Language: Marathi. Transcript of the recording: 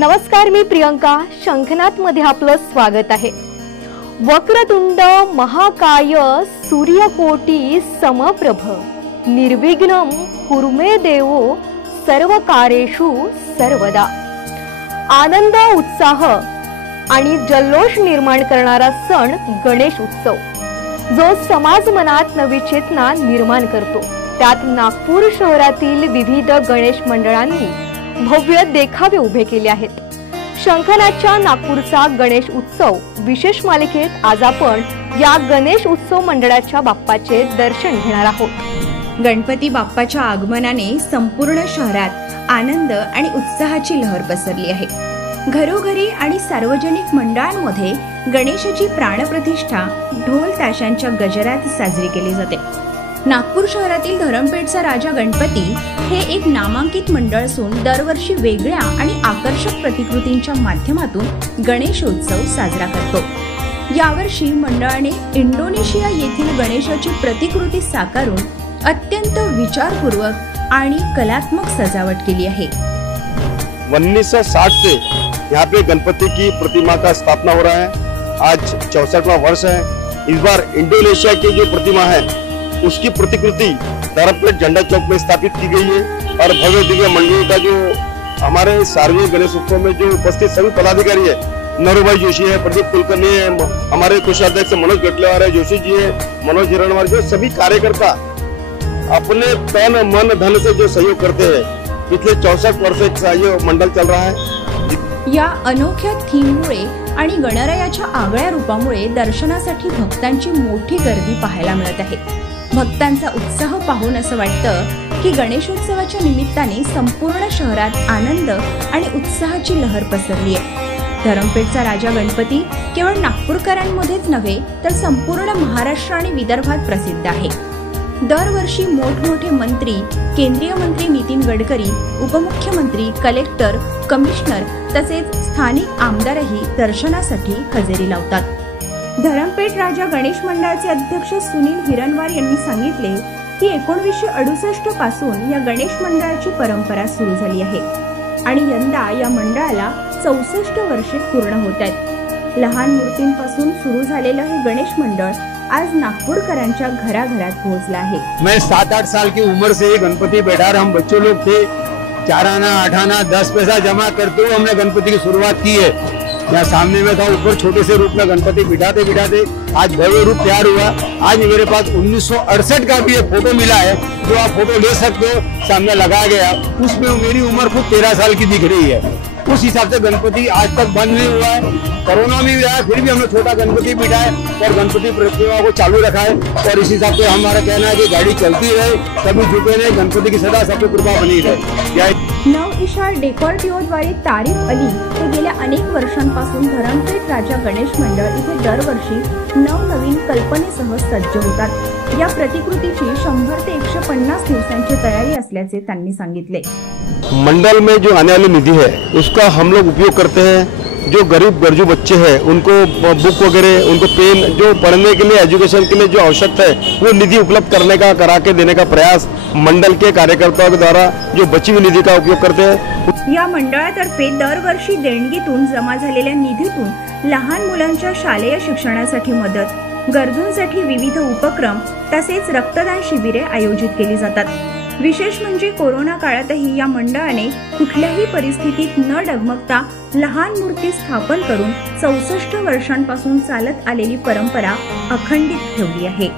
नमस्कार, मी प्रियंका. शंखनाथ मध्ये आपलं स्वागत आहे. वक्रतुंड महाकाय सूर्यकोटी समप्रभ निर्विघ्नं कुरु मे देवो सर्व कार्येषु सर्वदा. आनंद, उत्साह आणि जल्लोष निर्माण करणारा सण गणेश उत्सव, जो समाज मनात नवी चेतना निर्माण करतो. त्यात नागपूर शहरातील विविध गणेश मंडळांनी भव्य देखावे उभे केले आहेत. शंखनाथच्या नागपूरचा गणेश उत्सव विशेष मालिकेत आज आपण या गणेश उत्सव मंडळाच्या बाप्पाचे दर्शन घेणार आहोत. गणपती बाप्पाच्या आगमनाने संपूर्ण शहरात आनंद आणि उत्साहाची लहर पसरली आहे. घरोघरी आणि सार्वजनिक मंडळांमध्ये गणेशाची प्राणप्रतिष्ठा ढोल ताशांच्या गजरात साजरी केली जाते. नागपूर शहरातील धरमपेठचा राजा गणपती हे एक नामांकित मंडळ असून दरवर्षी वेगळ्या आणि आकर्षक प्रतिकृतींच्या माध्यमातून गणेशोत्सव साजरा करतो. यावर्षी मंडळाने इंडोनेशिया येथील गणेशाची प्रतिकृती साकारून अत्यंत विचारपूर्वक आणि कलात्मक सजावट केली आहे. 1960 से यहाँ पे गणपति की प्रतिमा का स्थापना हो रहा है. आज 64वां वर्ष है. इस बार इंडोनेशिया की जो प्रतिमा है उसकी प्रतिकृति धरमपेठ झंडा चौक में स्थापित की गई है. और भव्य दिव्य मंडलों का जो हमारे सार्वजनिक गणेश उत्सव में जो उपस्थित सभी पदाधिकारी है, नरूभाई जोशी है, प्रदीप कुलकर्णी है, हमारे कोषाध्यक्ष मनोज गटलेवार है, जोशी जी है, मनोज हिरणवार, जो सभी कार्यकर्ता अपने तन मन धन से जो सहयोग करते हैं. पिछले 64 वर्ष से ये मंडल चल रहा है. या अनोख्या थीममुळे आणि गणरायाच्या आगळ्या रूपामुळे दर्शनासाठी भक्तांची मोठी गर्दी पाहायला मिळत आहे. भक्तांचा उत्साह पाहून असं वाटतं की गणेशोत्सवाच्या निमित्ताने संपूर्ण शहरात आनंद आणि उत्साहाची लहर पसरली आहे. धरमपेठचा राजा गणपती केवळ नागपूरकरांमध्येच नव्हे तर संपूर्ण महाराष्ट्र आणि विदर्भात प्रसिद्ध आहे. दरवर्षी मोठमोठे मंत्री, केंद्रीय मंत्री नितीन गडकरी, उपमुख्यमंत्री, कलेक्टर, कमिशनर तसेच स्थानिक आमदारही दर्शनासाठी हजेरी लावतात. धरमपेठ राजा गणेश मंडळाचे अध्यक्ष सुनील हिरणवार यांनी सांगितले की 1968 पासून या गणेश मंडळाची परंपरा सुरू झाली आहे आणि यंदा या मंडळाला 64 वर्षे पूर्ण होत आहेत. लहान मूर्तींपासून सुरू झालेलं हे गणेश मंडळ आज नागपुरकरांच्या घराघरात पोहोचला आहे. मैं 7-8 साल की उम्र से गणपति बैठा रहा. हम बच्चों लोग थे, 4 आना 8 आना 10 पैसा जमा करते हुए हमने गणपति की शुरुआत की है. यहाँ सामने में था, ऊपर छोटे से रूप में गणपति बिठाते बिठाते आज भव्य रूप तैयार हुआ. आज मेरे पास 1968 का भी एक फोटो मिला है, जो आप फोटो ले सकते हो, सामने लगाया गया. उसमें मेरी उम्र खुद 13 साल की दिख रही है. उस हिसाब से गणपति आज तक बंद नहीं हुआ है. कोरोना में भी आया, फिर भी हमने छोटा गणपति बिठाया और गणपति प्रतिमा को चालू रखा है. और इस हिसाब से हमारा कहना है कि गाड़ी चलती रहे, कभी झुके नहीं, गणपति की सदा सबकी कृपा बनी रहे. नव इशार डेकोरेटिव्हद्वारे तारीफ अली हे गेल्या अनेक वर्षांपासून धरमपेठ राजा गणेश मंडळ इथे दरवर्षी नवनवीन कल्पनेसह सज्ज होतात. या प्रतिकृतीची 100 ते 150 दिवसांची तयारी असल्याचे त्यांनी सांगितले. मंडल में जो आने वाली निधि है उसका हम लोग उपयोग करते हैं. जो गरीब गरजू बच्चे हैं उनको बुक वगैरह, उनको पेन, जो पढ़ने के लिए, एजुकेशन के लिए जो आवश्यकता है वो निधि उपलब्ध करने का, करा के देने का प्रयास मंडल के कार्यकर्ताओं के द्वारा जो बची हुई निधि का उपयोग करते हैं. या मंडळातर्फे दरवर्षी देणगीतून जमा झालेल्या निधीतून लहान मुलांच्या शालेय शिक्षणासाठी मदत, गरजूंसाठी विविध उपक्रम तसेच रक्तदान शिबिरे आयोजित केली जातात. विशेष म्हणजे कोरोना काळातही या मंडळाने कुठल्याही परिस्थितीत न डगमगता लहान मूर्ती स्थापन करून 64 वर्षांपासून चालत आलेली परंपरा अखंडित ठेवली आहे.